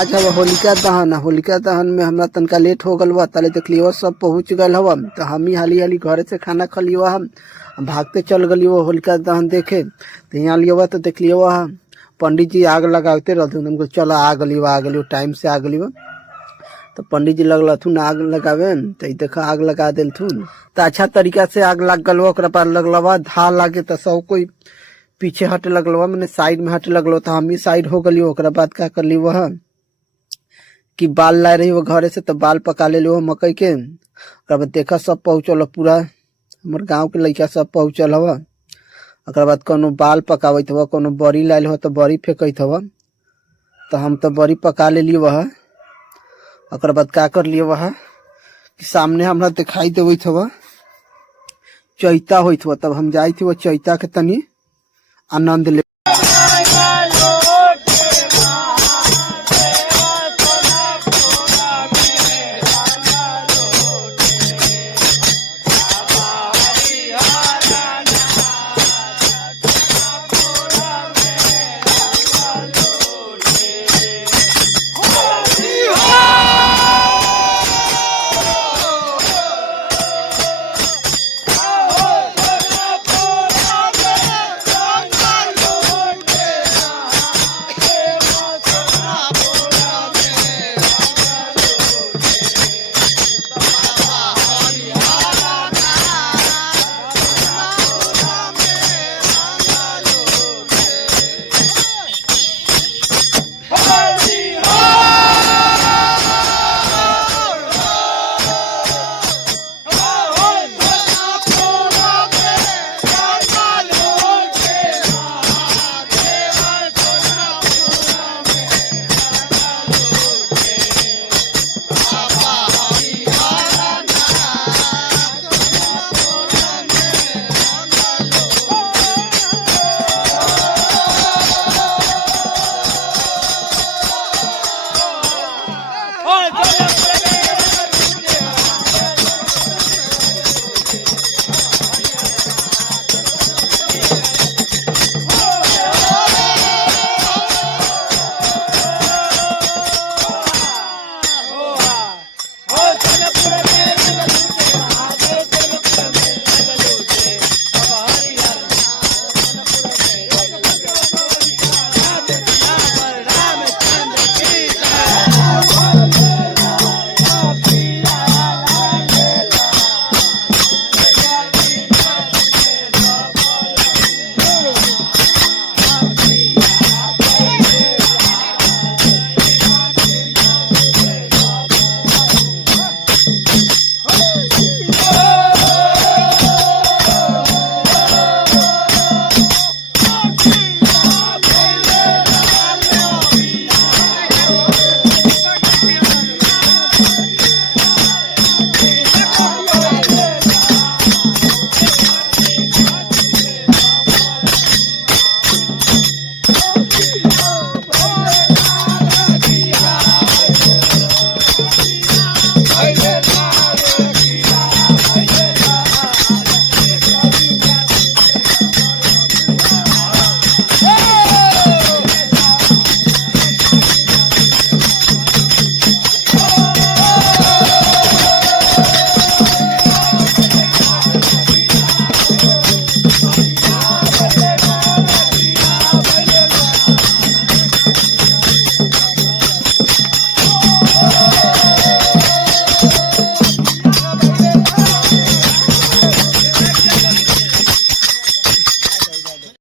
आज हवा होलिका दहन में हमरा तनका लेट हो गल बा। ताले देखलियो सब पहुंच गए हवा, तो हम ही हाली हाली घरे से खाना खा लियो। हम भागते चल गलियो होलिका दहन देखे। तो यहाँ लियो तो देखलियो पंडित जी आग लगाते रहते, हमको चलो आ गलियो टाइम से आ गलियो। तो पंडित जी लगलथुन आग लगावे, तो देखा आग लगा दिलथुन। तो अच्छा तरीका से आग लग गल, ओकरा बाद लगलवा धार लागे तो सब कोई पीछे हटे लगलवा, मैंने साइड में हटे लगलो। तो हम ही साइड हो गलियो। ओकरा बाद का कर ली वह कि बाल लाए रही वो घरे से, तो बाल पका ले लो मकई के। ओकरा बाद देखा सब पहुंचल पूरा, हमारे गांव के लड़का सब पहुंचल हवा। ओकरा बाद कोनो बाल पकावत हवा, कोनो बड़ी लाइल हो तो बड़ी फेंकत हवा। तो हम तो बड़ी पका ले लिए वह। ओकरा बाद का कर लिए वह कि सामने हमरा दिखाई देवत हवा चैता होइत हुआ। तब हम जाई थी वो चैता के तनी आनंद ले।